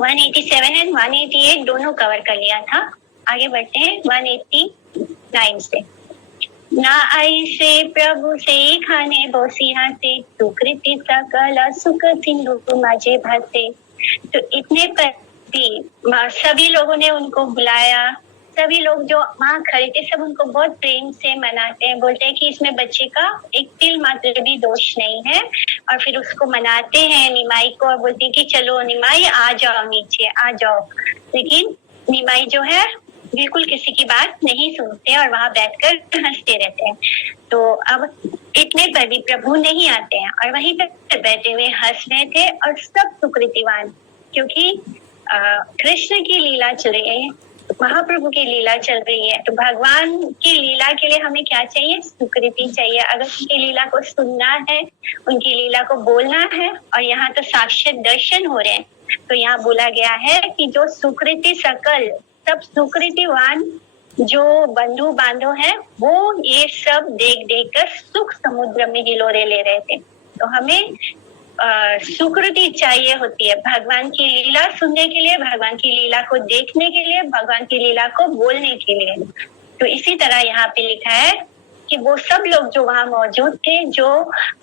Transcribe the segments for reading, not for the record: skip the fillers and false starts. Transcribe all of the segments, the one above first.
187 and 188 दोनों cover कर लिया था। आगे बढ़ते हैं 189 से। ना आई से प्रभु से खाने बोसिया से, सुकृति सकल सुख सिंधु माझे भासे। तो इतने पर भी सभी लोगों ने उनको बुलाया, सभी लोग जो वहाँ खड़े थे सब उनको बहुत प्रेम से मनाते हैं, बोलते हैं कि इसमें बच्चे का एक तिल मात्र भी दोष नहीं है। और फिर उसको मनाते हैं निमाई को और बोलते हैं कि चलो निमाई आ जाओ, नीचे आ जाओ। लेकिन निमाई जो है बिल्कुल किसी की बात नहीं सुनते और वहां बैठकर हंसते रहते हैं। तो अब इतने पर भी प्रभु नहीं आते हैं और वहीं पर बैठे हुए हंस रहे थे और सब सुकृतिवान, क्योंकि कृष्ण की लीला चल रही है, महाप्रभु की लीला चल रही है। तो भगवान की लीला के लिए हमें क्या चाहिए? सुकृति चाहिए। अगर उनकी लीला को सुनना है, उनकी लीला को बोलना है, और यहाँ तो साक्षात दर्शन हो रहे हैं, तो यहाँ बोला गया है कि जो सुकृति सकल, सब सुकृतिवान जो बंधु बांधव हैं, वो ये सब देख देख कर सुख समुद्र में हिलोरे ले रहे थे। तो हमें सुकृति चाहिए होती है भगवान की लीला सुनने के लिए, भगवान की लीला को देखने के लिए, भगवान की लीला को बोलने के लिए। तो इसी तरह यहाँ पे लिखा है कि वो सब लोग जो वहाँ मौजूद थे, जो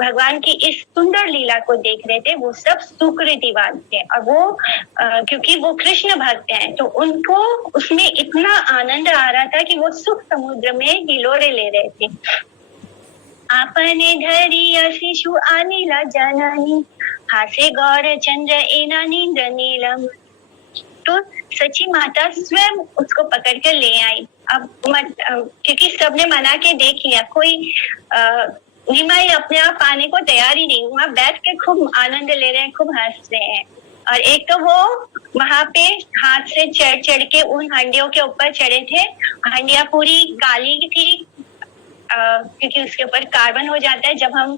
भगवान की इस सुंदर लीला को देख रहे थे, वो सब सुकृतिवान थे। और वो क्योंकि वो कृष्ण भक्त हैं, तो उनको उसमें इतना आनंद आ रहा था कि वो सुख समुद्र में हिलोरे ले रहे थे। आपने धरी शिशु अनिला जननी, हासे गौर चंद्र एना नींद नीलम। तो सची माता स्वयं उसको पकड़ कर ले आई। अब क्योंकि सबने मना के देख लिया, कोई निमाई अपने आप आने को तैयार ही नहीं हुआ, बैठ के खूब आनंद ले रहे हैं, खूब हंस रहे हैं। और एक तो वो वहां पे हाथ से चढ़ चढ़ के उन हंडियों के ऊपर चढ़े थे। हंडिया पूरी काली थी, क्योंकि उसके ऊपर कार्बन हो जाता है। जब हम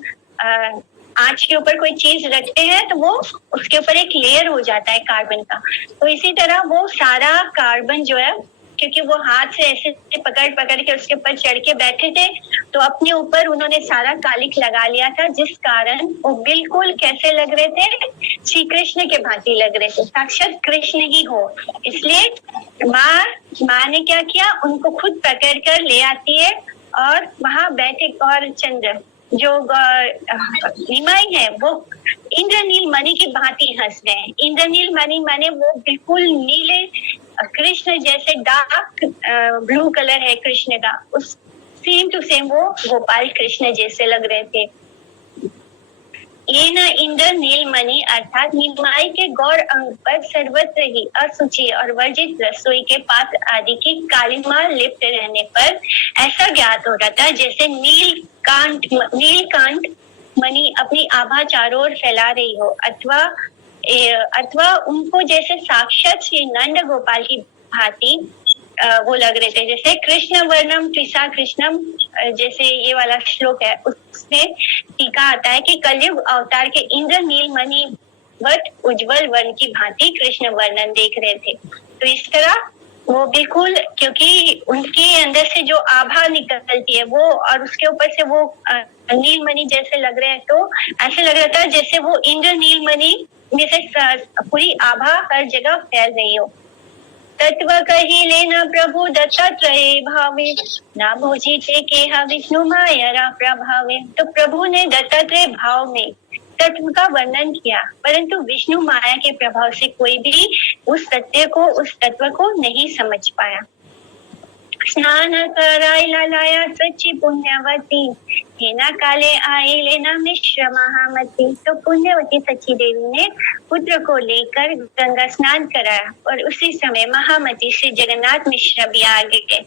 आंच के ऊपर कोई चीज रखते हैं तो वो उसके ऊपर एक लेयर हो जाता है कार्बन का। तो इसी तरह वो सारा कार्बन जो है, क्योंकि वो हाथ से ऐसे पकड़ पकड़ के उसके ऊपर चढ़ के बैठे थे, तो अपने ऊपर उन्होंने सारा कालिक लगा लिया था, जिस कारण वो बिल्कुल कैसे लग रहे थे? श्री कृष्ण के भांति लग रहे थे, साक्षात कृष्ण ही हो। इसलिए माँ ने क्या किया? उनको खुद पकड़ कर ले आती है और वहां बैठे गौर चंद्र जो निमाई है, वो इंद्रनील मणि की भांति हंस रहे हैं। इंद्रनील मणि माने वो बिल्कुल नीले कृष्ण जैसे, डार्क ब्लू कलर है कृष्ण का, उस सेम टू सेम वो गोपाल कृष्ण जैसे लग रहे थे। ये न इंद्र नीलमणि अर्थात निमाई के गौर अंग पर सर्वत्र ही अशुचि और वर्जित रसोई के पात्र आदि की कालिमा लिप्त रहने पर ऐसा ज्ञात हो रहा था जैसे नीलकांठ मणि अपनी आभा चारों ओर फैला रही हो, अथवा उनको जैसे साक्षात श्री नंद गोपाल की भांति वो लग रहे थे। जैसे कृष्ण वर्णम त्रिसा कृष्णम, जैसे ये वाला श्लोक है, उसमें टीका आता है कि कलयुग अवतार के इंद्र नीलमणि वट उज्जवल वर्ण की भांति कृष्ण वर्णन देख रहे थे। तो इस तरह वो बिल्कुल, क्योंकि उनके अंदर से जो आभा निकलती है वो, और उसके ऊपर से वो नीलमणि जैसे लग रहे हैं, तो ऐसे लग रहा था जैसे वो इंद्र नीलमणि में से पूरी आभा हर जगह फैल रही हो। तत्व कही लेना प्रभु दत्तात्रेय भावे, ना भोजी थे के विष्णु माया प्रभावे। तो प्रभु ने दत्तात्रेय भाव में तत्व का वर्णन किया, परंतु विष्णु माया के प्रभाव से कोई भी उस सत्य को, उस तत्व को नहीं समझ पाया। स्नान कराई लाया सच्ची पुण्यवती, हेना काले आई लेना मिश्र महामती। तो पुण्यवती सच्ची देवी ने पुत्र को लेकर गंगा स्नान कराया और उसी समय महामती से जगन्नाथ मिश्र भी आ गए।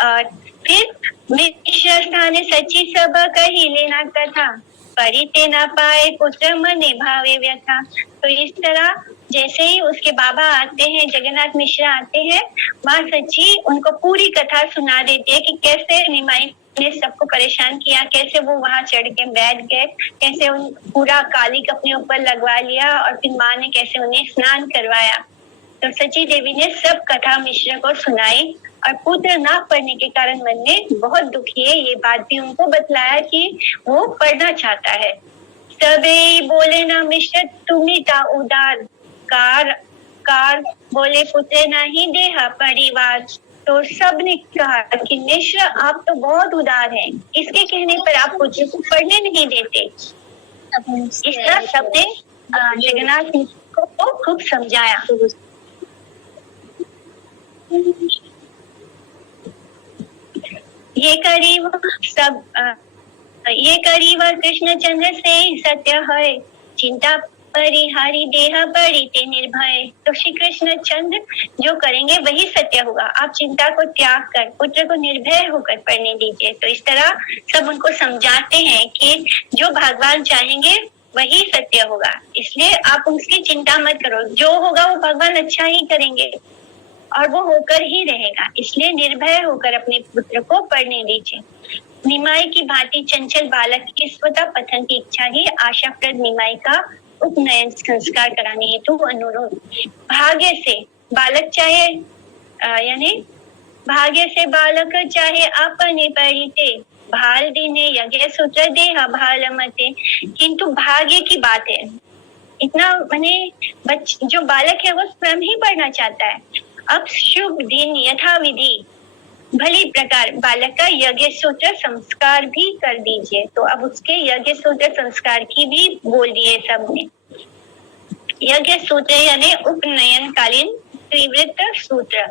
और फिर मिश्र स्थान सच्ची सब कही लेना कथा, परिते न पाए पुत्र मने भावे व्यथा। तो इस तरह जैसे ही उसके बाबा आते हैं, जगन्नाथ मिश्र आते हैं, माँ सच्ची उनको पूरी कथा सुना देती है कि कैसे निमाई ने सबको परेशान किया, कैसे वो वहां चढ़ के बैठ गए, कैसे उन पूरा कालिक अपने ऊपर लगवा लिया, और फिर माँ ने कैसे उन्हें स्नान करवाया। तो सच्ची देवी ने सब कथा मिश्र को सुनाई और पुत्र ना पढ़ने के कारण मन में बहुत दुखी है, ये बात भी उनको बतलाया कि वो पढ़ना चाहता है। सबे बोले ना मिश्र तुम्ही ता उदार उपकार, बोले पुत्र नहीं देहा परिवार। तो सबने कहा कि मिश्र आप तो बहुत उदार हैं, इसके कहने पर आप पुत्र को पढ़ने नहीं देते। इस तरह सबने जगन्नाथ मिश्र को खूब समझाया। ये करीब कृष्णचंद्र से सत्य है, चिंता परिहारी देह परिते निर्भय। तो श्री कृष्ण चंद्र जो करेंगे वही सत्य होगा, आप चिंता को त्याग कर पुत्र को निर्भय होकर पढ़ने दीजिए। तो इस तरह सब उनको समझाते हैं कि जो भगवान चाहेंगे वही सत्य होगा, इसलिए आप उसकी चिंता मत करो, जो होगा वो भगवान अच्छा ही करेंगे और वो होकर ही रहेगा, इसलिए निर्भय होकर अपने पुत्र को पढ़ने दीजिए। निमाई की भांति चंचल बालक की स्वतः पठन की इच्छा ही आशाप्रद निमाई का उपनयन संस्कार कराने हेतु अनुरोध। भाग्य से बालक चाहे यानी भाग्य से बालक चाहे अपने परिते, भाल दीने यज्ञ सूत्र देहा भाल मते। किंतु भाग्य की बात है, इतना माने जो बालक है वो स्वयं ही पढ़ना चाहता है। अब शुभ दिन यथाविधि भली प्रकार बालक का यज्ञ सूत्र संस्कार भी कर दीजिए। तो अब उसके यज्ञ सूत्र संस्कार की भी बोल दिए सबने। यज्ञ सूत्र यानी उपनयन कालीन त्रिवृत्त सूत्र,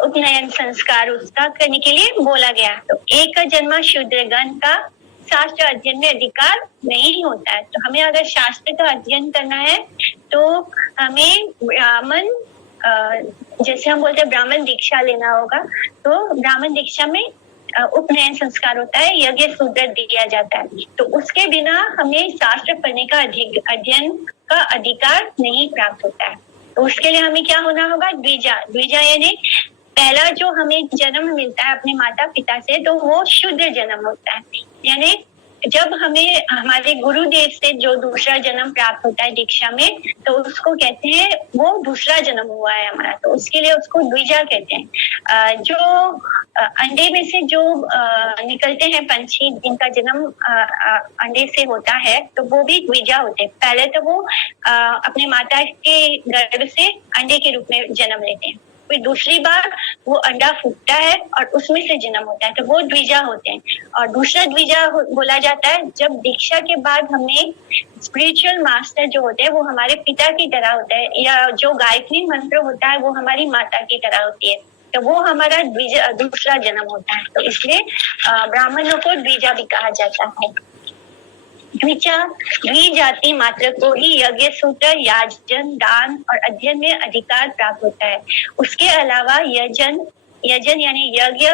उपनयन संस्कार उसका करने के लिए बोला गया। तो एक जन्मा शूद्रगण का शास्त्र अध्ययन में अधिकार नहीं होता है। तो हमें अगर शास्त्र का अध्ययन करना है तो हमें ब्राह्मण जैसे हम बोलते हैं ब्राह्मण दीक्षा लेना होगा। तो ब्राह्मण दीक्षा में उपनयन संस्कार होता है, यज्ञ सूत्र दिया जाता है। तो उसके बिना हमें शास्त्र पढ़ने का अध्ययन का अधिकार नहीं प्राप्त होता है। तो उसके लिए हमें क्या होना होगा? द्विजा। द्विजा यानी पहला जो हमें जन्म मिलता है अपने माता पिता से, तो वो शुद्ध जन्म होता है। यानी जब हमें हमारे गुरुदेव से जो दूसरा जन्म प्राप्त होता है दीक्षा में, तो उसको कहते हैं वो दूसरा जन्म हुआ है हमारा। तो उसके लिए उसको द्विजा कहते हैं। जो अंडे में से जो निकलते हैं पंछी जिनका जन्म अंडे से होता है, तो वो भी द्विजा होते हैं। पहले तो वो अपने माता के गर्भ से अंडे के रूप में जन्म लेते हैं, फिर दूसरी बार वो अंडा फूटता है और उसमें से जन्म होता है, तो वो द्विजा होते हैं। और दूसरा द्विजा बोला जाता है जब दीक्षा के बाद हमें स्पिरिचुअल मास्टर जो होते हैं वो हमारे पिता की तरह होता है, या जो गायत्री मंत्र होता है वो हमारी माता की तरह होती है, तो वो हमारा दूसरा जन्म होता है। तो इसलिए ब्राह्मणों को द्विजा भी कहा जाता है। द्विजाति मात्र को ही यज्ञ सूत्र, याजन, दान और अध्ययन में अधिकार प्राप्त होता है। उसके अलावा यजन यानी यज्ञ,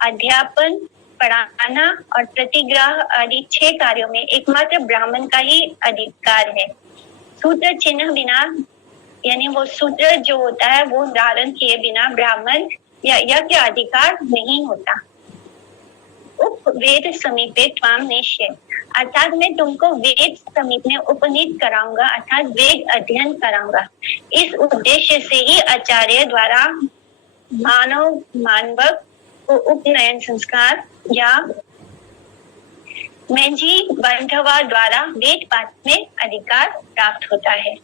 अध्यापन, पढ़ाना और प्रतिग्रह आदि 6 कार्यों में एकमात्र ब्राह्मण का ही अधिकार है। सूत्र चिन्ह बिना यानी वो सूत्र जो होता है वो धारण किए बिना ब्राह्मण या यज्ञ अधिकार नहीं होता। उप वेद समीपे त्वाम निश्चय, अर्थात मैं तुमको वेद समीप में उपनीत कराऊंगा, अर्थात वेद अध्ययन कराऊंगा। इस उद्देश्य से ही आचार्य द्वारा मानवक को उपनयन संस्कार या मेंजी बंधवा द्वारा वेद पाठ में अधिकार प्राप्त होता है।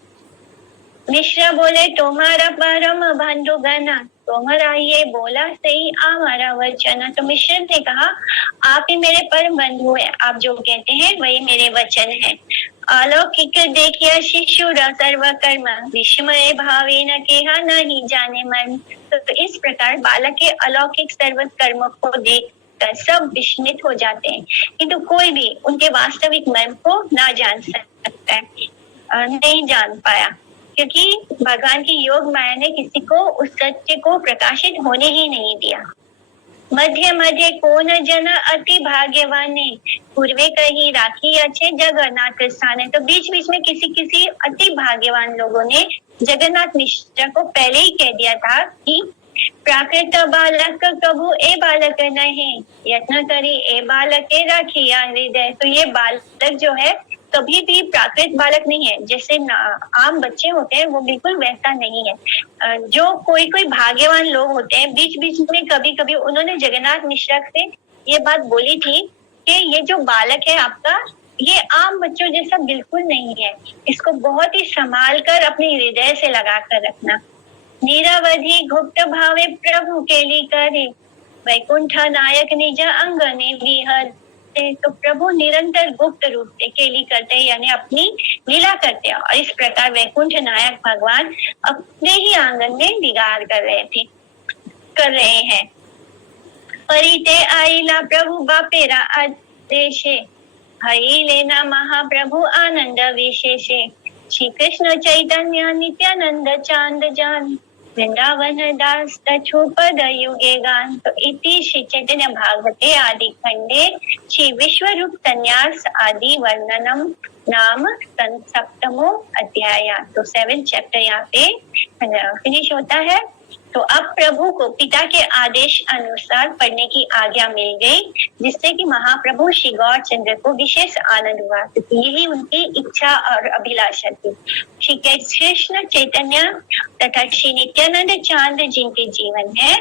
मिश्रा बोले तुम्हारा परम बंधु गण, तुम्हारा ये बोला सही हमारा वचन। तो मिश्र ने कहा आप ही मेरे परम बंधु हैं, आप जो कहते हैं वही मेरे वचन है। अलौकिक देखिया शिशु सर्व कर्म, विस्मय भावे न केहा नहीं जाने मन। तो इस प्रकार बालक के अलौकिक सर्व कर्म को देख कर सब विस्मित हो जाते हैं, किंतु कोई भी उनके वास्तविक मर्म को ना जान सकता है, नहीं जान पाया, क्योंकि भगवान की योग माया ने किसी को उस सत्य को प्रकाशित होने ही नहीं दिया। मध्य मध्य कौन जन अति भाग्यवान ने, पूर्वे कही राखी अच्छे जगन्नाथ स्थान है। तो बीच बीच में किसी अति भाग्यवान लोगों ने जगन्नाथ मिश्र को पहले ही कह दिया था कि प्राकृत बालक कबू ए बालक नहीं, यत्न करी ए बालक राखी हृदय। तो ये बालक जो है कभी भी प्राकृत बालक नहीं है, जैसे आम बच्चे होते हैं वो बिल्कुल वैसा नहीं है। जो कोई भाग्यवान लोग होते हैं, बीच बीच में कभी कभी उन्होंने जगन्नाथ मिश्र से ये बात बोली थी कि ये जो बालक है आपका, ये आम बच्चों जैसा बिल्कुल नहीं है, इसको बहुत ही संभाल कर अपने हृदय से लगा कर रखना। निरवधि गुप्त भावे प्रभु केली करे, वैकुंठ नायक निज अंगने विहर। तो प्रभु निरंतर गुप्त रूप से केली करते हैं, यानी अपनी लीला करते हैं, और इस प्रकार वैकुंठ नायक भगवान अपने ही आंगन में विहार कर रहे हैं। परिते आईला प्रभु बापेरा आदेशे, हरि लेना महाप्रभु आनंद विशेषे। श्री कृष्ण चैतन्य नित्यानंद चांद जान, वृंदावन दास तछु पद युगे गान। तो इति श्री चैतन्य भागवते आदि खंडे श्री विश्व रूप संन्यास आदि वर्णनम नाम सप्तमो अध्याय। तो 7th चैप्टर यहाँ पे फिनिश होता है। तो अब प्रभु को पिता के आदेश अनुसार पढ़ने की आज्ञा मिल गई, जिससे कि महाप्रभु श्री गौर चंद्र को विशेष आनंद हुआ। तो यही उनकी इच्छा और अभिलाषा थी। श्री कृष्ण चैतन्य तथा श्री नित्यानंद चांद जिनके जीवन है,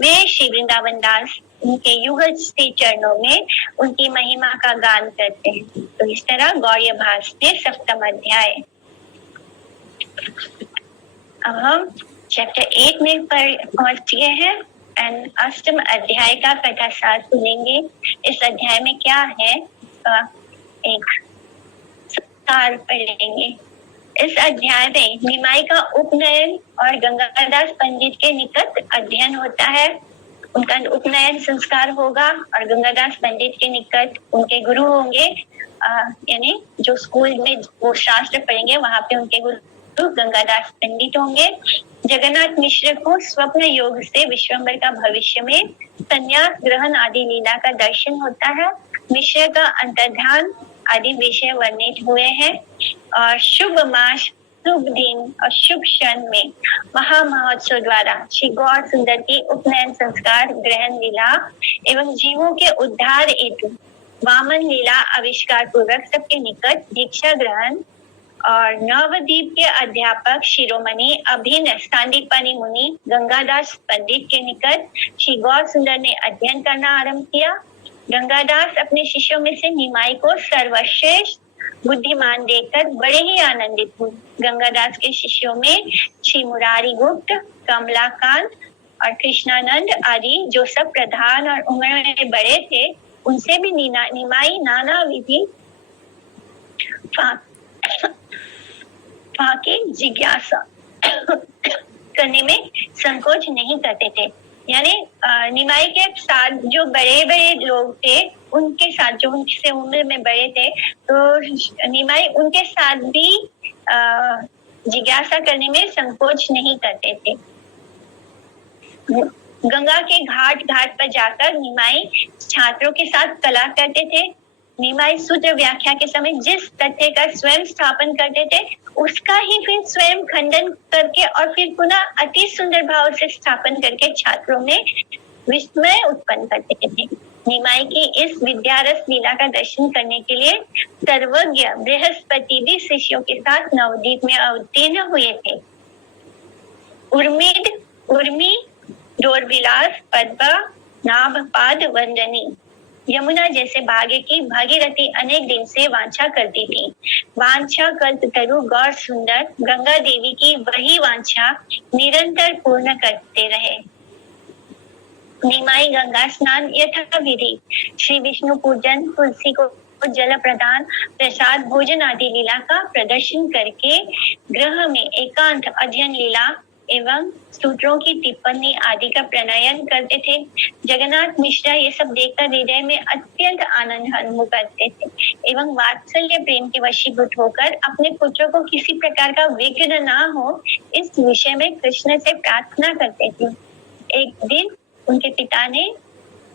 वे श्री वृंदावन दास उनके युगल से चरणों में उनकी महिमा का गान करते हैं। तो इस तरह गौड़ीय भास में 7वां अध्याय। अब हम चैप्टर 8 में पहुंच गए हैं एंड 8वें अध्याय का कथा सार सुनेंगे। इस अध्याय में क्या है, एक सार पढ़ेंगे। इस अध्याय में निमाई का उपनयन और गंगादास पंडित के निकट अध्ययन होता है। उनका उपनयन संस्कार होगा और गंगादास पंडित के निकट उनके गुरु होंगे, यानी जो स्कूल में वो शास्त्र पढ़ेंगे वहां पे उनके गुरु गंगादास पंडित होंगे। जगन्नाथ मिश्र को स्वप्न योग से विश्वम्बर का भविष्य में संन्यास ग्रहण आदि लीला का दर्शन होता है। मिश्र का अंतर्ध्यान आदि विषय वर्णित हुए हैं। और शुभ मास, शुभ दिन और शुभ क्षण में महा महोत्सव द्वारा श्री गौर सुंदर की उपनयन संस्कार ग्रहण लीला एवं जीवों के उद्धार हेतु वामन लीला आविष्कार पूर्वक सबके निकट दीक्षा ग्रहण और नवद्वीप के अध्यापक शिरोमणि अभिन्न सांदीपनि मुनि गंगादास पंडित के निकट श्री गौर सुंदर ने अध्ययन करना आरंभ किया। गंगादास अपने शिष्यों में से निमाई को सर्वश्रेष्ठ बुद्धिमान देखकर बड़े ही आनंदित हुए। गंगादास के शिष्यों में श्री मुरारी गुप्त, कमलाकांत और कृष्णानंद आदि जो सब प्रधान और उम्र में बड़े थे, उनसे भी निमाई नाना विधि की जिज्ञासा करने में संकोच नहीं करते थे। यानी निमाई के साथ जो बड़े बड़े लोग थे, उनके साथ जो उनसे उम्र में बड़े थे, तो निमाई उनके साथ भी जिज्ञासा करने में संकोच नहीं करते थे। गंगा के घाट पर जाकर निमाई छात्रों के साथ कला करते थे। निमाई सूत्र व्याख्या के समय जिस तथ्य का स्वयं स्थापन करते थे, उसका ही फिर स्वयं खंडन करके और फिर पुनः अति सुंदर भाव से स्थापन करके छात्रों में विस्मय उत्पन्न करते थे। निमाई की इस विद्यारस लीला का दर्शन करने के लिए सर्वज्ञ बृहस्पति भी शिष्यों के साथ नवद्वीप में अवतीर्ण हुए थे। उर्मी, डोरविलास, पद्मा, नाभपाद, वंदनी, यमुना जैसे भाग्य की भागीरथी अनेक दिन से वांछा करती थी। वांछा कल्प तरु गौर सुंदर गंगा देवी की वही वांछा निरंतर पूर्ण करते रहे। निमाई गंगा स्नान यथा विधि, श्री विष्णु पूजन, तुलसी को जल प्रदान, प्रसाद, भोजन आदि लीला का प्रदर्शन करके गृह में एकांत अध्ययन लीला एवं सूत्रों की टिप्पणी आदि का प्रणयन करते थे। जगन्नाथ मिश्रा ये सब देखकर हृदय में अत्यंत आनंद अनुभव करते थे एवं वात्सल्य प्रेम के वशीभूत होकर अपने पुत्रों को किसी प्रकार का विघ्न ना हो, इस विषय में कृष्ण से प्रार्थना करते थे। एक दिन उनके पिता ने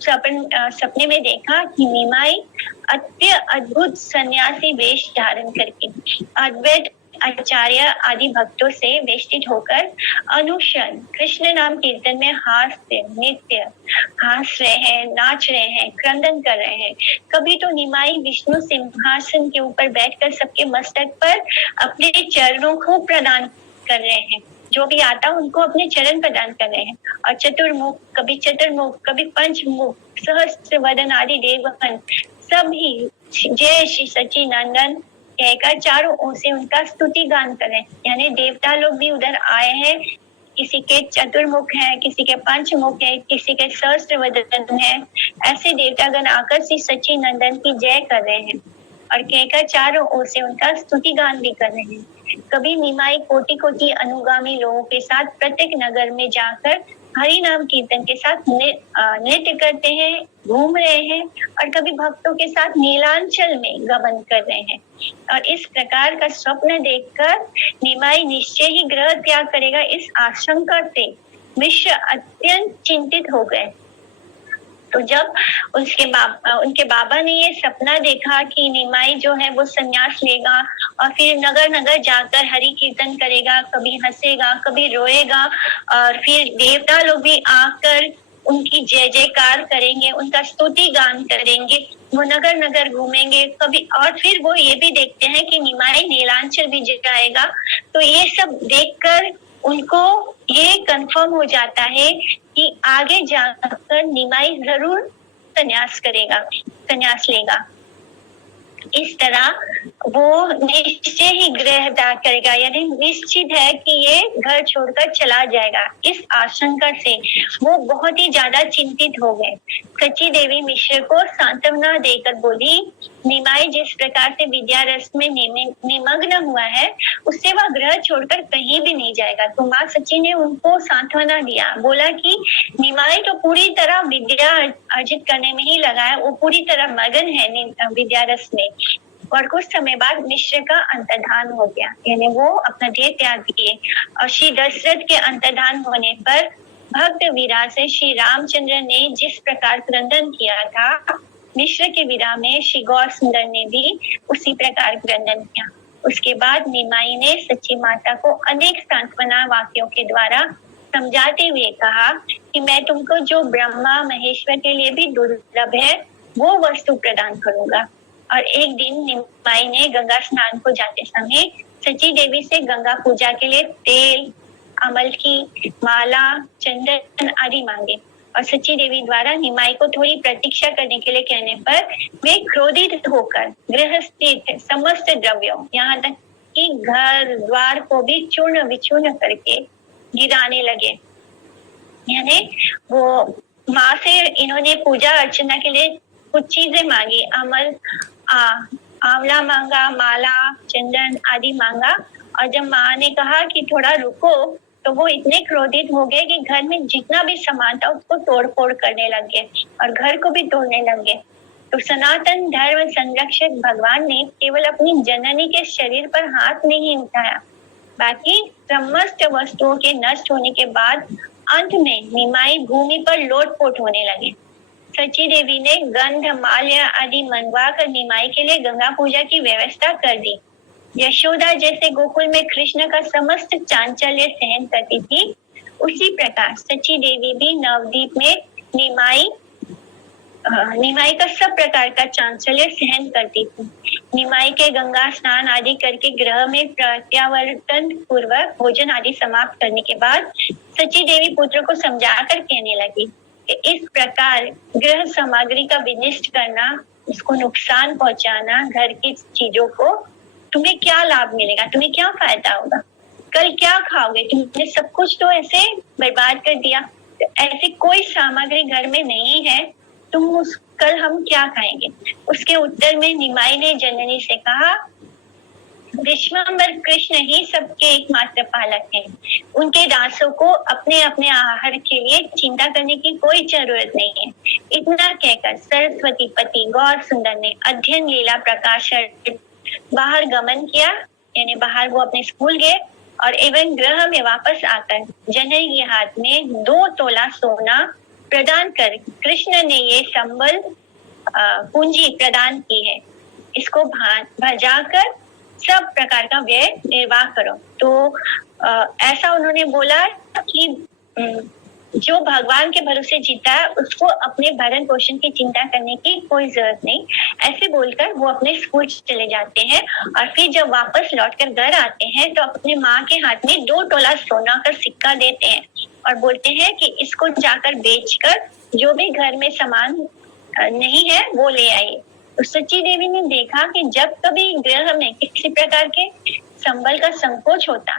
सपने में देखा कि निमाई अद्भुत सन्यासी वेश धारण करके अद्वैत आचार्य आदि भक्तों से वेष्टित होकर अनुशन कृष्ण नाम कीर्तन में हास्य नृत्य हंस रहे हैं, नाच रहे हैं, क्रंदन कर रहे हैं। कभी तो निमाई विष्णु सिंहासन के ऊपर बैठकर सबके मस्तक पर अपने चरणों को प्रदान कर रहे हैं। जो भी आता उनको अपने चरण प्रदान कर रहे हैं। और चतुर्मुख, कभी पंचमुख, सहस्त्र वदन आदि देवगण सभी जय श्री सच्चिदानंद कहकर चारों ओर से उनका स्तुति गान कर रहे हैं। यानी देवता लोग भी उधर आए हैं किसी के चतुर्मुख है, किसी के पंचमुख है, किसी के सहस्त्र वदन है। ऐसे देवतागण आकर श्री सच्ची नंदन की जय कर रहे हैं और कहकर चारों ओर से उनका स्तुति गान भी कर रहे हैं। कभी निमाई कोटि कोटि अनुगामी लोगों के साथ प्रत्येक नगर में जाकर हरि नाम कीर्तन के साथ नृत्य करते हैं, घूम रहे हैं, और कभी भक्तों के साथ नीलांचल में गमन कर रहे हैं। और इस प्रकार का स्वप्न देखकर निमाई निश्चय ही गृह त्याग करेगा, इस आशंका से मिश्र अत्यंत चिंतित हो गए। तो जब उनके बाबा ने ये सपना देखा कि निमाई जो है वो संन्यास लेगा और फिर नगर नगर जाकर हरि कीर्तन करेगा, कभी हंसेगा, कभी रोएगा, और फिर देवता लोग भी आकर उनकी जय जयकार करेंगे, उनका स्तुति गान करेंगे, वो नगर नगर घूमेंगे कभी, और फिर वो ये भी देखते हैं कि निमाई नीलांचल भी जाएगा। तो ये सब देखकर उनको ये कंफर्म हो जाता है कि आगे जाकर निमाई जरूर संन्यास लेगा। इस तरह वो निश्चय ही गृह त्याग करेगा, यानी निश्चित है कि ये घर छोड़कर चला जाएगा। इस आशंका से वो बहुत ही ज्यादा चिंतित हो गए। सची देवी मिश्र को सांत्वना देकर बोली, निमाई जिस प्रकार से विद्या रस में निमग्न हुआ है, उससे वह ग्रह छोड़कर कहीं भी नहीं जाएगा। तो माँ सची ने उनको सांत्वना दिया, बोला कि निमाई तो पूरी तरह विद्या अर्जित करने में ही लगा है, वो पूरी तरह मगन है विद्या रस में। और कुछ समय बाद मिश्र का अंतर्धान हो गया, यानी वो अपना देह त्याग किए। और श्री दशरथ के अंतर्धान होने पर भक्त विराज से श्री रामचंद्र ने जिस प्रकार क्रंदन किया था, मिश्र के विराह में श्री गौर सुंदर ने भी उसी प्रकार क्रंदन किया। उसके बाद निमाई ने सच्ची माता को अनेक सांत्वना वाक्यों के द्वारा समझाते हुए कहा कि मैं तुमको जो ब्रह्मा महेश्वर के लिए भी दुर्लभ है वो वस्तु प्रदान करूंगा। और एक दिन निमाई ने गंगा स्नान को जाते समय सची देवी से गंगा पूजा के लिए तेल, अमल की माला, चंदन आदि मांगे। और सची देवी द्वारा निमाई को थोड़ी प्रतीक्षा करने के लिए कहने पर वे क्रोधित होकर गृहस्थित समस्त द्रव्यों, यहाँ तक कि घर द्वार को भी चूर्ण विचूर्ण करके गिराने लगे। यानी वो माँ से इन्होंने पूजा अर्चना के लिए कुछ चीजें मांगी, अमल, आंवला मांगा, माला, चंदन आदि मांगा। और जब माँ ने कहा कि थोड़ा रुको, तो वो इतने क्रोधित हो गए कि घर में जितना भी सामान था उसको तोड़ फोड़ करने लग गए और घर को भी तोड़ने लग गए। तो सनातन धर्म संरक्षक भगवान ने केवल अपनी जननी के शरीर पर हाथ नहीं उठाया, बाकी समस्त वस्तुओं के नष्ट होने के बाद अंत में निमाई भूमि पर लोटपोट होने लगे। सची देवी ने गंध, माल्य आदि मंगवा कर निमाई के लिए गंगा पूजा की व्यवस्था कर दी। यशोदा जैसे गोकुल में कृष्ण का समस्त चांचल्य सहन करती थी, उसी प्रकार सची देवी भी नवदीप में निमाई का सब प्रकार का चांचल्य सहन करती थी। निमाई के गंगा स्नान आदि करके गृह में प्रत्यावर्तन पूर्वक भोजन आदि समाप्त करने के बाद सची देवी पुत्र को समझाकर कहने लगी कि इस प्रकार गृह सामग्री का विनिष्ट करना, उसको नुकसान पहुंचाना, घर की चीजों को, तुम्हें क्या लाभ मिलेगा, तुम्हें क्या फायदा होगा, कल क्या खाओगे, तुमने सब कुछ तो ऐसे बर्बाद कर दिया। तो ऐसी कोई सामग्री घर में नहीं है, कल हम क्या खाएंगे। उसके उत्तर में निमाई ने जननी से कहा, विश्वम्बर कृष्ण ही सबके एकमात्र पालक हैं, उनके दासों को अपने अपने आहार के लिए चिंता करने की कोई जरूरत नहीं है। इतना कहकर सरस्वती पति गौर सुंदर ने अध्ययन लीला प्रकाश बाहर गमन किया, यानी बाहर वो अपने स्कूल गए और एवं गृह में वापस आकर जननी के हाथ में 2 तोला सोना प्रदान कर कृष्ण ने ये संबल पूंजी प्रदान की है, इसको भजाकर सब प्रकार का व्यय निर्वाह करो। तो ऐसा उन्होंने बोला कि जो भगवान के भरोसे जीता है उसको अपने भरण पोषण की चिंता करने की कोई जरूरत नहीं। ऐसे बोलकर वो अपने स्कूल चले जाते हैं और फिर जब वापस लौटकर घर आते हैं तो अपने माँ के हाथ में 2 तोला सोना का सिक्का देते हैं और बोलते हैं कि इसको जाकर बेचकर जो भी घर में सामान नहीं है वो ले आइए। तो सची देवी ने देखा कि जब कभी गृह में किसी प्रकार के संबल का संकोच होता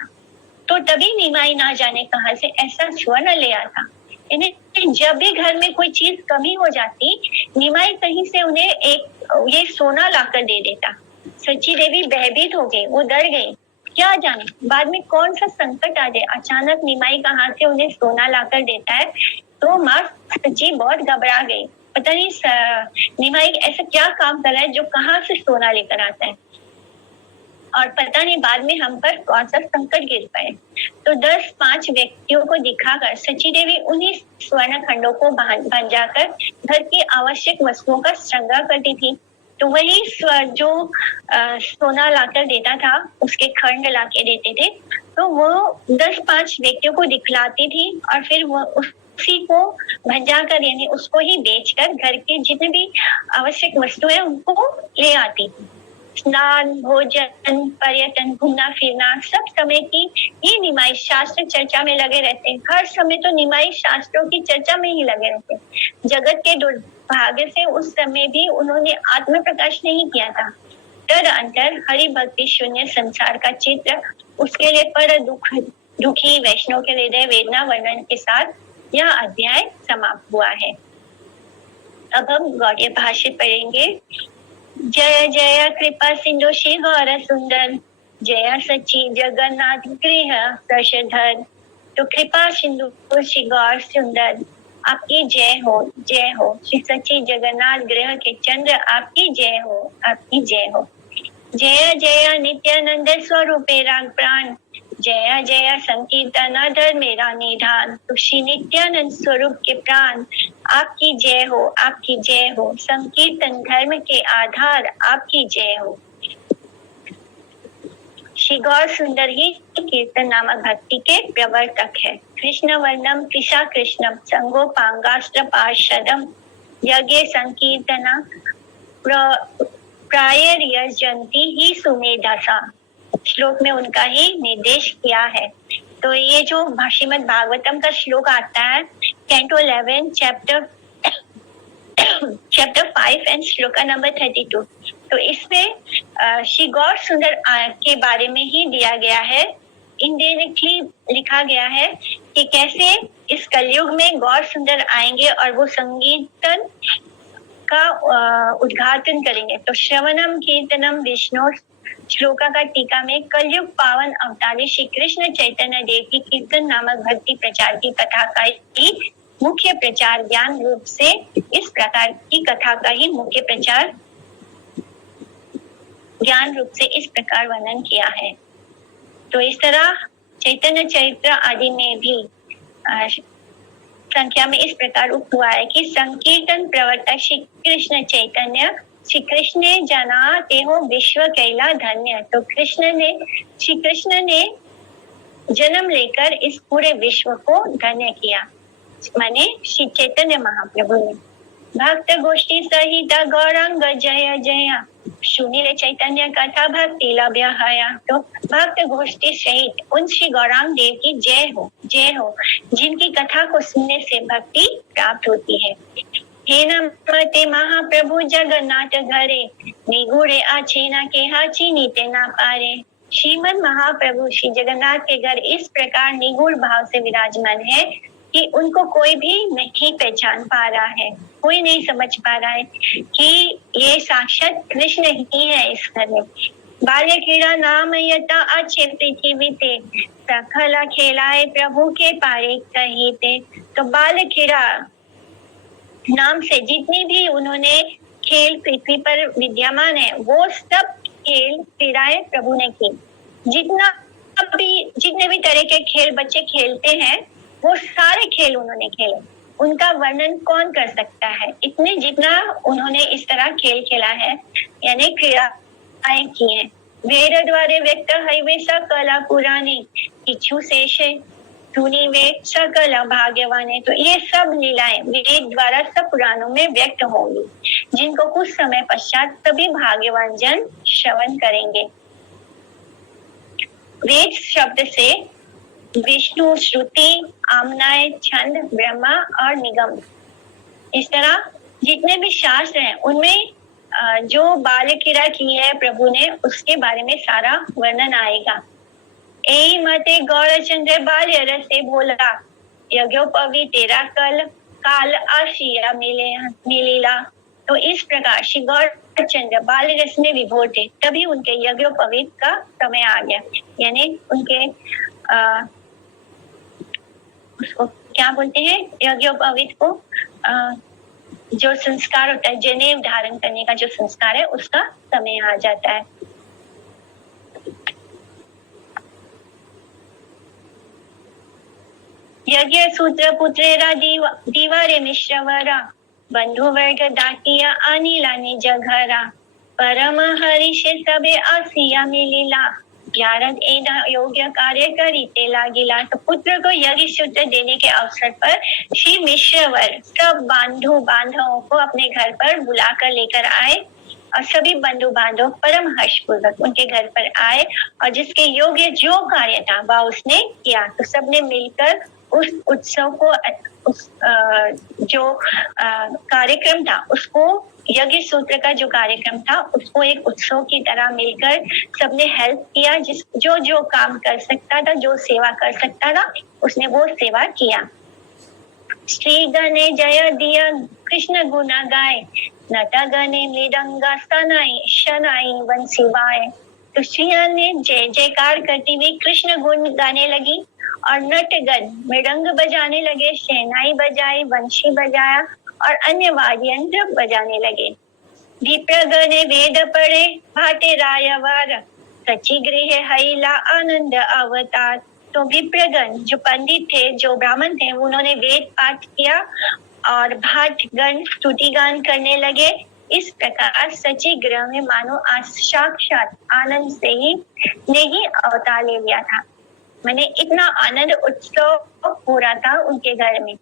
तो तभी निमाई ना जाने कहां से ऐसा स्वर्ण ले आता। यानी जब भी घर में कोई चीज कमी हो जाती, निमाई कहीं से उन्हें एक ये सोना लाकर दे देता। सची देवी भयभीत हो गई, वो डर गई, क्या जाने बाद में कौन सा संकट आ जाए। अचानक निमाई का हाथ से उन्हें सोना लाकर देता है तो माँ सच्ची बहुत घबरा गई। पता नहीं निमाई ऐसा क्या काम कर रहा है जो कहाँ से सोना लेकर आता है, और पता नहीं बाद में हम पर कौन सा संकट गिर पाए। तो 10-5 व्यक्तियों को दिखाकर सची देवी उन्हीं स्वर्ण खंडों को भंजाकर घर की आवश्यक वस्तुओं का संग्रह करती थी। तो वही जो सोना लाकर देता था उसके खंड लाके देते थे, तो वो 10-5 व्यक्तियों को दिखलाती थी और फिर वो उसी को भंजाकर यानी उसको ही बेचकर घर के जितने भी आवश्यक वस्तुएं हैं उनको ले आती थी। स्नान, भोजन, पर्यटन, घूमना फिरना सब समय की ये निमाई शास्त्र चर्चा में लगे रहते हैं। हर समय तो निमाई शास्त्रों की चर्चा में ही लगे रहते हैं। जगत के दुर्भाग्य से उस समय भी उन्होंने आत्म प्रकाश नहीं किया था। अंतर हरि भक्ति शून्य संसार का चित्र, उसके लिए पर दुखी वैष्णव के हृदय वेदना वर्णन के साथ यह अध्याय समाप्त हुआ है। अब हम गौड़ीय भाष्य पढ़ेंगे। जय जय कृपा सिंधु श्री गौर सुंदर, जय सची जगन्नाथ गृह प्रशधर। तो कृपा सिंधु श्री गौर सुंदर आपकी जय हो, जय हो। श्री सची जगन्नाथ गृह के चंद्र आपकी जय हो, आपकी जय हो। जय जय नित्यानंद स्वरूपे राग प्राण, जय जय संकीर्तन धर्म मेरा निधान। तो श्री नित्यानंद स्वरूप के प्राण आपकी जय हो, आपकी जय हो। संकीर्तन धर्म के आधार आपकी जय हो। श्री गौर सुंदर ही कीर्तन नामक भक्ति के प्रवर्तक है। कृष्ण वर्णम कृषा कृष्णम संगोपांगास्त्र पार्षदम यज्ञ संकीर्तना प्रायर्यजन्ति ही सुमेधासा। श्लोक में उनका ही निर्देश किया है। तो ये जो श्रीमद् भागवतम का श्लोक आता है canto 11 chapter 5 and shloka number 32, तो इसमें श्री गौर सुंदर के बारे में ही दिया गया है। इनडायरेक्टली लिखा गया है कि कैसे इस कलयुग में गौर सुंदर आएंगे और वो संगीतन का उद्घाटन करेंगे। तो श्रवणम कीर्तनम विष्णु श्लोका का टीका में कलयुग पावन अवतारी श्री कृष्ण चैतन्य देव की कीर्तन नामक भक्ति प्रचार की कथा का ही मुख्य प्रचार ज्ञान रूप से इस प्रकार की कथा का ही मुख्य प्रचार ज्ञान रूप से इस प्रकार वर्णन किया है। तो इस तरह चैतन्य चरित्र आदि में भी संख्या में इस प्रकार उक्त हुआ है कि संकीर्तन प्रवर्तक श्री कृष्ण चैतन्य, श्री कृष्ण ने जाना ते हो विश्व कैला धन्य। तो श्री कृष्ण ने जन्म लेकर इस पूरे विश्व को धन्य किया, माने श्री चैतन्य महाप्रभु ने। भक्त गोष्ठी सहित गौरांग जय जय, सुनील चैतन्य कथा भक्ति लभ्य हया। तो भक्त गोष्ठी सहित उन श्री गौरांग देव की जय हो, जय हो, जिनकी कथा को सुनने से भक्ति प्राप्त होती है। हे नमते महाप्रभु जगन्नाथ घरे, निगुड़े आछे के हाची नीते ना पारे। श्रीमद महाप्रभु श्री जगन्नाथ के घर इस प्रकार निगुड़ भाव से विराजमान है कि उनको कोई भी नहीं पहचान पा रहा है, कोई नहीं समझ पा रहा है कि ये साक्षात कृष्ण ही है इस घर में। बाल्य क्रीड़ा नाम यता अच्छे पृथ्वी ते, सखला खेलाए प्रभु के पारे कहीते। तो बाल्य क्रीड़ा नाम से जितनी भी उन्होंने खेल पृथ्वी पर विद्यमान है वो सब खेल क्रीड़ाएं प्रभु ने की। जितने भी तरह के खेल बच्चे खेलते हैं वो सारे खेल उन्होंने खेले। उनका वर्णन कौन कर सकता है, इतने जितना उन्होंने इस तरह खेल खेला है, यानी क्रीड़ाएं की है। वेद द्वारे व्यक्त हईवे सकला पुराणे, किछु शेष धुनी वे सकल भाग्यवान। तो ये सब लीलाएं वेद द्वारा सब पुराणों में व्यक्त होंगी, जिनको कुछ समय पश्चात सभी भाग्यवान जन श्रवण करेंगे। वेद शब्द से विष्णु, श्रुति, आमनाय, छंद, ब्रह्मा और निगम, इस तरह जितने भी शास्त्र हैं उनमें जो बाल्य क्रीड़ा की है प्रभु ने उसके बारे में सारा वर्णन आएगा। ए मते गौरचंद्र बाल्य रसे भोला, यज्ञोपवी तेरा काल आशिया मिलेला। तो इस प्रकार श्री गौरचंद्र बाल्य रस में विभोर थे, तभी उनके यज्ञोपवीत का समय आ गया। यानी उनके उसको क्या बोलते हैं, यज्ञोपवीत को जो संस्कार होता है, जनेऊ धारण करने का जो संस्कार है, उसका समय आ जाता है। यज्ञ सूत्र पुत्रेरा दीवारे मिश्रवरा, बंधु वर्ग दाकिया अनिला निज घरा, परम हरिषे सबे आसिया मिलिला, यारद एदा योग्य कार्य करी ते लागिला। तो पुत्र को यज्ञ सूत्र देने के अवसर पर श्री मिश्रवर सब बंधु बांधवों को अपने घर पर बुलाकर लेकर आए, और सभी बंधु बांधव परम हर्षपूर्वक उनके घर पर आए, और जिसके योग्य जो कार्य था वह उसने किया। तो सबने मिलकर उस उत्सव को, उस जो कार्यक्रम था उसको, यज्ञ सूत्र का जो कार्यक्रम था उसको एक उत्सव की तरह मिलकर सबने हेल्प किया। जो काम कर सकता था, जो सेवा कर सकता था, उसने वो सेवा किया। श्री गणे जय दिया कृष्ण गुना गाय, नटा गणे मृदंगा सनाई शनाई वंशिवाय। तो श्रीया ने जय जयकार करती हुई कृष्ण गुण गाने लगी, और नटगण मृदंग बजाने लगे, शहनाई बजाई, वंशी बजाया, और अन्य वाद्य यंत्र बजाने लगे। विप्रगणे वेद पढ़े भाटे रायवार, सची गृह हईला आनंद अवतार। तो विप्रगण जो पंडित थे, जो ब्राह्मण थे, उन्होंने वेद पाठ किया और भाट गण स्तुति गान करने लगे। इस प्रकार सची गृह में मानो आज साक्षात आनंद से ही ने ही अवतार ले लिया था। मैंने इतना आनंद उत्सव हो रहा था उनके घर में।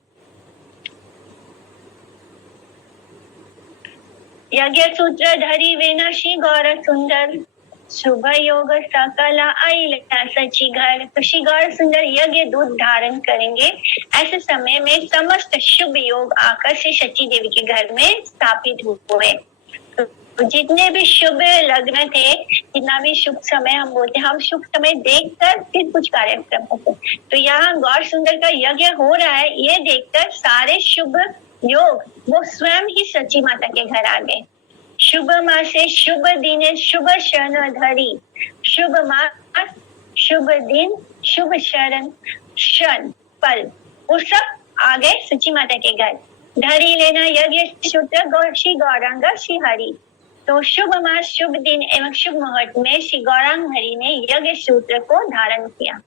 यज्ञ सूत्र धरी वेना श्री गौर सुंदर, शुभ योग सकला आइला सची घर। तो श्री गौर सुंदर यज्ञ दूत धारण करेंगे, ऐसे समय में समस्त शुभ योग आकर श्री सची देवी के घर में स्थापित हुए। तो जितने भी शुभ लग्न थे, जितना भी शुभ समय हम बोलते हैं, हम शुभ समय देखकर फिर कुछ कार्यक्रम होते। तो यहाँ गौर सुंदर का यज्ञ हो रहा है, ये देखकर सारे शुभ योग वो स्वयं ही सची माता के घर आ गए। शुभ मासे शुभ दिन शुभ क्षण धरी, शुभ मास शुभ दिन शुभ शरण क्षण पल, वो सब आ गए सची माता के घर। धरी लेना यज्ञ सूत्र श्री गौरांग श्री हरि। तो शुभ मास शुभ दिन एवं शुभ मुहूर्त में श्री गौरांग हरि ने यज्ञ सूत्र को धारण किया।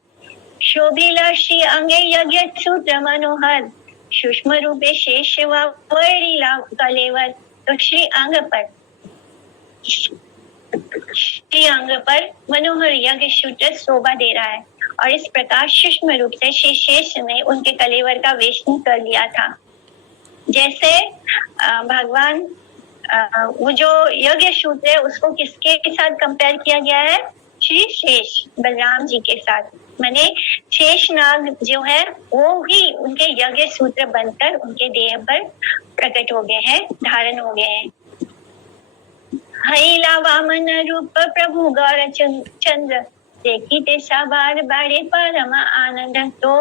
शोभिला श्री अंगे यज्ञ सूत्र मनोहर, सूक्ष्म रूपे शेष वरीला कलेवर। तो श्री अंग पर मनोहर यज्ञ सूत्र शोभा दे रहा है, और इस प्रकार सूक्ष्म रूप से श्री शेष ने उनके कलेवर का वेषण कर लिया था। जैसे भगवान वो जो यज्ञ सूत्र है उसको किसके साथ कंपेयर किया गया है, श्री शेष बलराम जी के साथ। माने शेष नाग जो है वो ही उनके यज्ञ सूत्र बनकर उनके देह पर प्रकट हो गए हैं, धारण हो गए हैं। हईला वामन रूप प्रभु गौर चंद्र, देखी ते सवार बड़े परम आनंद। तो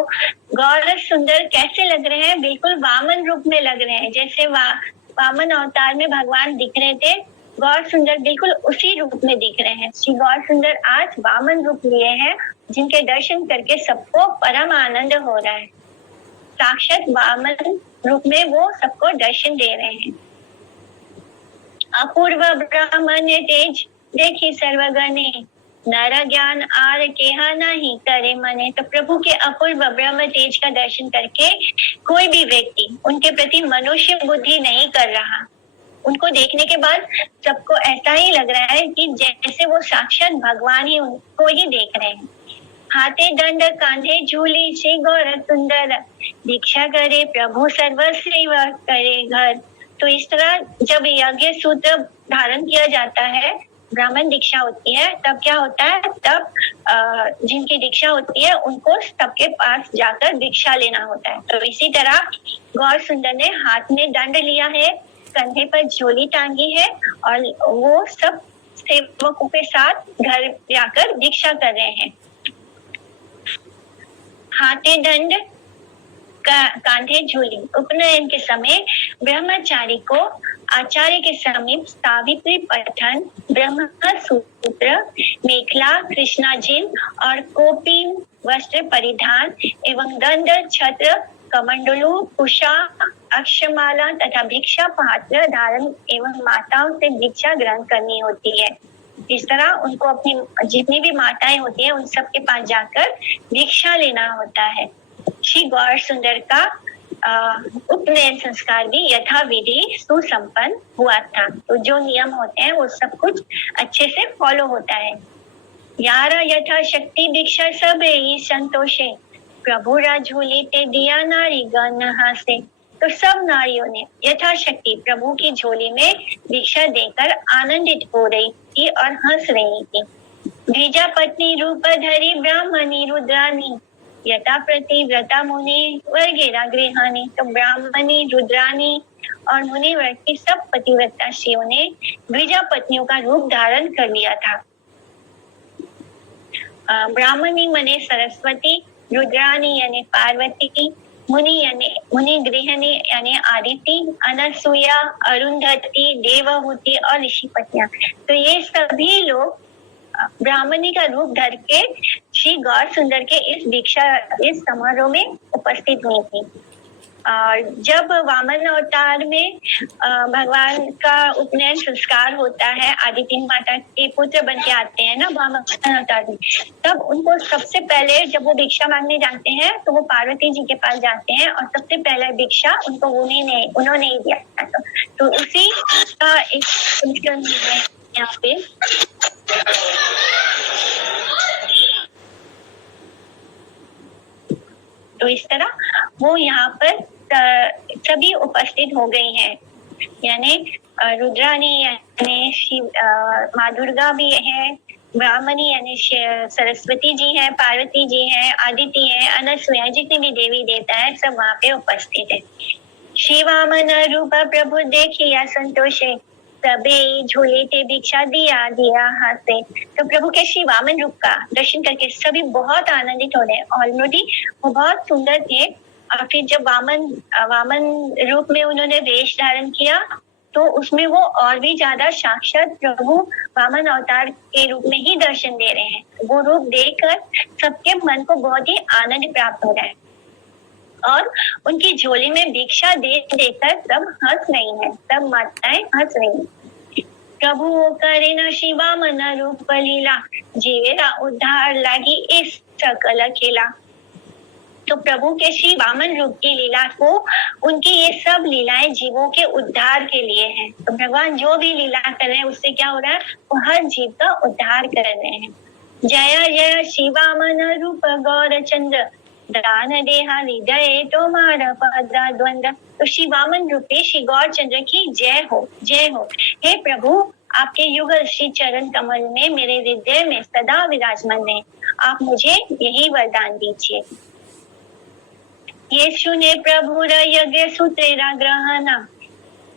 गौर सुंदर कैसे लग रहे हैं, बिल्कुल वामन रूप में लग रहे हैं। जैसे वामन अवतार में भगवान दिख रहे थे, गौर सुंदर बिल्कुल उसी रूप में दिख रहे हैं। श्री गौर सुंदर आज वामन रूप लिए हैं, जिनके दर्शन करके सबको परम आनंद हो रहा है। साक्षात वामन रूप में वो सबको दर्शन दे रहे हैं। अपूर्व ब्राह्मण तेज देखी सर्वगणे, नर ज्ञान आर केहा नहीं करे मने। तो प्रभु के अपूर्व ब्रह्म तेज का दर्शन करके कोई भी व्यक्ति उनके प्रति मनुष्य बुद्धि नहीं कर रहा। उनको देखने के बाद सबको ऐसा ही लग रहा है कि जैसे वो साक्षात भगवान ही उनको ही देख रहे हैं। हाथे दंड कांधे झूली श्री गौर सुंदर, दीक्षा करे प्रभु सर्वस्व करे घर। तो इस तरह जब यज्ञ सूत्र धारण किया जाता है, ब्राह्मण दीक्षा होती है, तब क्या होता है, तब जिनकी दीक्षा होती है उनको सबके पास जाकर दीक्षा लेना होता है। तो इसी तरह गौर सुंदर ने हाथ में दंड लिया है, कंधे पर झोली टांगी है, और वो सब सेवकों के साथ घर जाकर दीक्षा कर रहे हैं। हाथे दंड कांधे झूली। उपनयन के समय ब्रह्मचारी को आचार्य के समीप सावित्री पठन, ब्रह्म सूत्र, मेखला, कृष्णाजिन और कोपीन वस्त्र परिधान एवं दंड, छत्र, कमंडलू, कुशा, अक्षमाला तथा भिक्षा पात्र धारण एवं माताओं से भिक्षा ग्रहण करनी होती है। इस तरह उनको अपनी जितनी भी माताएं होती है उन सबके पास जाकर भिक्षा लेना होता है। श्री गौर सुंदर का उपनयन संस्कार भी यथाविधि सुसंपन्न हुआ था। तो जो नियम होते हैं वो सब कुछ अच्छे से फॉलो होता है। यारा यथा शक्ति भिक्षा सब ही संतोषे, प्रभु राजूली ते दिया नारी गण हासे। तो सब नारियों ने यथाशक्ति प्रभु की झोली में भिक्षा देकर आनंदित हो रही थी और हंस रही थी। द्विजा पत्नी रूप धरी ब्राह्मणी रुद्रानी, यथा प्रति व्रता मुनि वर्गेरा गृहानी। तो ब्राह्मणी, रुद्रानी और मुनि वर्ग की सब पतिव्रता स्त्रियों ने द्विजा पत्नियों का रूप धारण कर लिया था। ब्राह्मणी मने सरस्वती, रुद्रानी यानी पार्वती, मुनि गृहिणी यानी आदिति, अनसुया, अरुंधति, देवहूति और ऋषि पत्नियां। तो ये सभी लोग ब्राह्मणी का रूप धर के श्री गौर सुंदर के इस समारोह में उपस्थित हुई थी। और जब वामन अवतार में भगवान का उपनयन संस्कार होता है, आदिति माता के पुत्र बन के आते हैं ना वामन अवतार में, तब उनको सबसे पहले जब वो भिक्षा मांगने जाते हैं तो वो पार्वती जी के पास जाते हैं और सबसे पहले भिक्षा उनको उन्होंने ही दिया था। तो उसी का एक फंक्शन है यहाँ पे। तो इस तरह वो यहाँ पर सभी उपस्थित हो गई हैं, यानी रुद्रानी यानी शिव, माँ दुर्गा भी है, ब्राह्मणी यानी सरस्वती जी है, पार्वती जी है, आदिति है, अनसुया, जितनी भी देवी देवता है सब वहाँ पे उपस्थित है। श्री वामन रूप प्रभु देखिया संतोषे, सबे झोले ते भिक्षा दिया हाथे। तो प्रभु के श्री वामन रूप का दर्शन करके सभी बहुत आनंदित हो रहे। ऑलरेडी वो बहुत सुंदर थे और फिर जब वामन रूप में उन्होंने वेश धारण किया तो उसमें वो और भी ज्यादा साक्षात प्रभु वामन अवतार के रूप में ही दर्शन दे रहे हैं। वो रूप देखकर सबके मन को बहुत ही आनंद प्राप्त हो रहा है और उनकी झोली में भिक्षा देकर सब हंस रही हैं, सब माताएं हंस रही हैं। प्रभु करे न श्री वामन रूप लीला, जीवेरा उद्धार लागी इस सकल खेला। तो प्रभु के श्री वामन रूप की लीला को, उनकी ये सब लीलाएं जीवों के उद्धार के लिए हैं। तो भगवान जो भी लीला कर रहे हैं उससे क्या हो रहा है, वो हर जीव का उद्धार कर रहे हैं। जय जय श्री वामन रूप गौर चंद्र, दान देहा हृदय तुम्हारा पदा द्वंद्व। तो श्री वामन रूपी श्री गौर चंद्र की जय हो, जय हो। हे प्रभु, आपके युगल श्री चरण कमल में मेरे हृदय में सदा विराजमान है, आप मुझे यही वरदान दीजिए। यीशु ने प्रभु यज्ञ सूत्रेरा ग्रहण,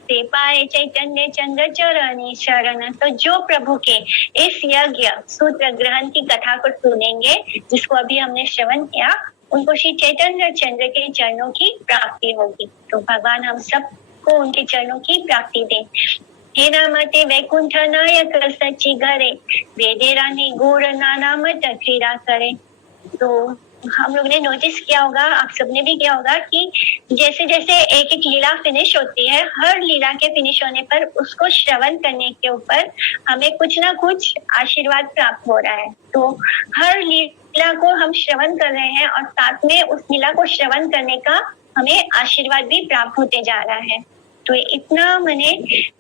ते पाए चैतन्य चंद्र चरणी शरण। तो जो प्रभु के इस यज्ञ सूत्र ग्रहण की कथा को सुनेंगे, जिसको अभी हमने श्रवण किया, उनको श्री चैतन्य चंद्र के चरणों की प्राप्ति होगी। तो भगवान हम सबको उनके चरणों की प्राप्ति दे। हे नामते वैकुंठ नायक सच्ची घरे, वेदे रानी गुड़ नाना मत क्रीड़ा करे। तो हम लोग ने नोटिस किया होगा, आप सबने भी किया होगा कि जैसे जैसे एक एक लीला फिनिश होती है, हर लीला के फिनिश होने पर उसको श्रवण करने के ऊपर हमें कुछ ना कुछ आशीर्वाद प्राप्त हो रहा है। तो हर लीला को हम श्रवण कर रहे हैं और साथ में उस लीला को श्रवण करने का हमें आशीर्वाद भी प्राप्त होते जा रहा है। तो इतना मैंने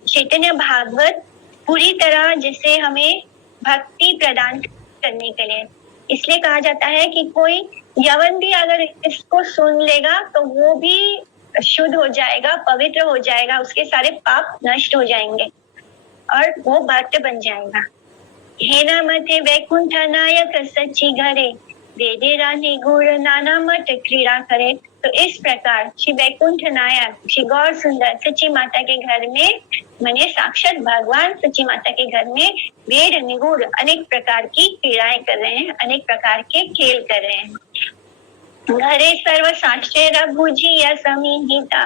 चैतन्य भागवत पूरी तरह जैसे हमें भक्ति प्रदान करने के लिए, इसलिए कहा जाता है कि कोई यवन भी अगर इसको सुन लेगा तो वो भी शुद्ध हो जाएगा, पवित्र हो जाएगा, उसके सारे पाप नष्ट हो जाएंगे और वो भक्त बन जाएगा। हे नामते वैकुंठ नायक सच्ची घरे, वेदे रानी गुड़ नाना मत क्रीड़ा करे। तो इस प्रकार श्री वैकुंठ नायक श्री गौर सुंदर सच्ची माता के घर में, माने साक्षात भगवान सच्ची माता के घर में वेद निगूढ़ अनेक प्रकार की क्रीड़ाएं कर रहे हैं, अनेक प्रकार के खेल कर रहे हैं। घरे सर्व शास्त्रे रघुजीय समीहिता,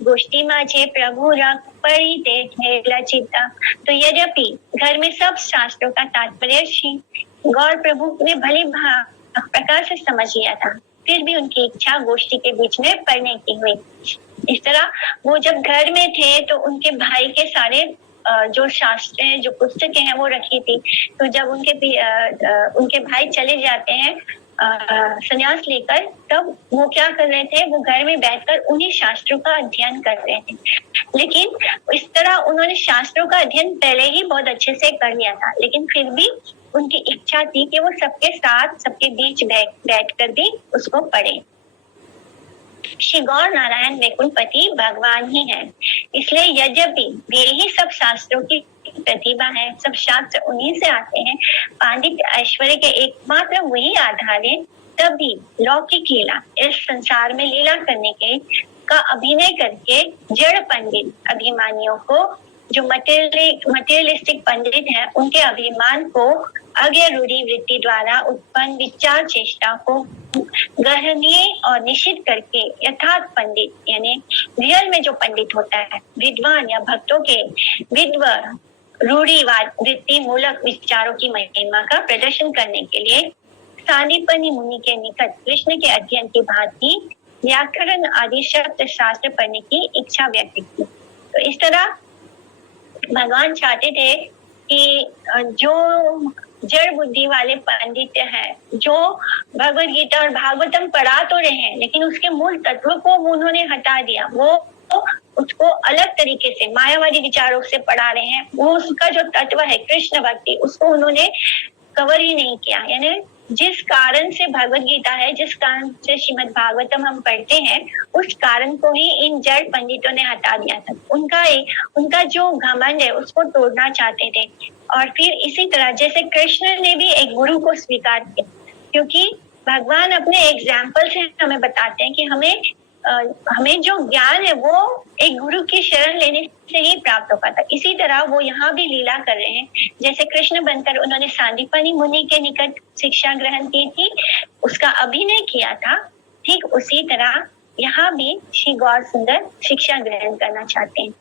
गोष्ठी माझे प्रभु रख पड़ी ते लचिता। तो यद्यपि घर में सब शास्त्रों का तात्पर्य श्री गौर प्रभु ने भली प्रकार से समझ लिया था, फिर भी उनकी इच्छा गोष्ठी के बीच में पढ़ने की हुई। इस तरह वो जब घर में थे तो उनके भाई के सारे जो शास्त्र हैं, जो पुस्तकें हैं वो रखी थी। तो जब उनके भाई चले जाते हैं संन्यास लेकर, तब वो क्या कर रहे थे, वो घर में बैठकर उन्हीं शास्त्रों का अध्ययन कर रहे थे। लेकिन इस तरह उन्होंने शास्त्रों का अध्ययन पहले ही बहुत अच्छे से कर लिया था, लेकिन फिर भी उनकी इच्छा थी कि वो सबके साथ, सबके बीच बैठकर भी उसको पढ़े। श्री गौर नारायण वैकुंठपति भगवान ही है, इसलिए यद्यपि वे ही सब शास्त्रों की प्रतिभा है, सब शास्त्र उन्हीं से आते हैं, पांडित्य ऐश्वर्य के एकमात्र वही आधार है, तब भी लौकिक लीला, इस संसार में लीला करने के का अभिनय करके जड़ पंडित अभिमानियों को, जो मटेरियलिस्टिक पंडित हैं, उनके अभिमान को अज्ञ रूढ़ि वृत्ति द्वारा उत्पन्न विचार चेष्टा को ग्रहणीय और निश्चित करके यथार्थ पंडित, यानी रियल में जो पंडित होता है, विद्वान या भक्तों के विद्व रूढ़िवाद वृत्ति मूलक विचारों की महिमा का प्रदर्शन करने के लिए सांदीपनी मुनि के निकट कृष्ण के अध्ययन की भांति व्याकरण आदि शब्द शास्त्र पढ़ने की इच्छा व्यक्त की। तो इस तरह भगवान चाहते थे कि जो जड़ बुद्धि वाले पंडित हैं, जो भगवत गीता और भागवतम पढ़ा तो रहे हैं, लेकिन उसके मूल तत्व को उन्होंने हटा दिया, वो उसको अलग तरीके से मायावादी विचारों से पढ़ा रहे हैं। वो उसका जो तत्व है कृष्ण भक्ति, उसको उन्होंने कवर ही नहीं किया। यानी जिस कारण से भगवत गीता है, जिस कारण से श्रीमद् भागवतम हम पढ़ते हैं, उस कारण को ही इन जड़ पंडितों ने हटा दिया था। उनका जो घमंड है उसको तोड़ना चाहते थे। और फिर इसी तरह जैसे कृष्ण ने भी एक गुरु को स्वीकार किया, क्योंकि भगवान अपने एग्जाम्पल से हमें बताते हैं कि हमें जो ज्ञान है वो एक गुरु की शरण लेने से ही प्राप्त हो पाता। इसी तरह वो यहाँ भी लीला कर रहे हैं, जैसे कृष्ण बनकर उन्होंने सांदीपनी मुनि के निकट शिक्षा ग्रहण की थी, उसका अभिनय किया था, ठीक उसी तरह यहाँ भी श्री गौर सुंदर शिक्षा ग्रहण करना चाहते हैं।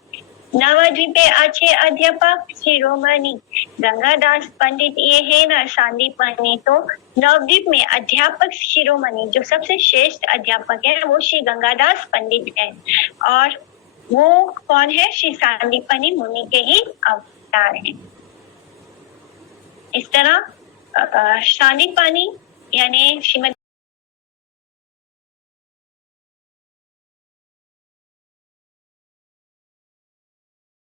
नवद्वीपे अच्छे अध्यापक शिरोमणि गंगादास पंडित ये है न सांदीपनी। तो नवद्वीप में अध्यापक शिरोमणि, जो सबसे श्रेष्ठ अध्यापक है, वो श्री गंगादास पंडित है। और वो कौन है? श्री सांदीपनी मुनि के ही अवतार हैं। इस तरह सांदीपनी यानी श्रीमद्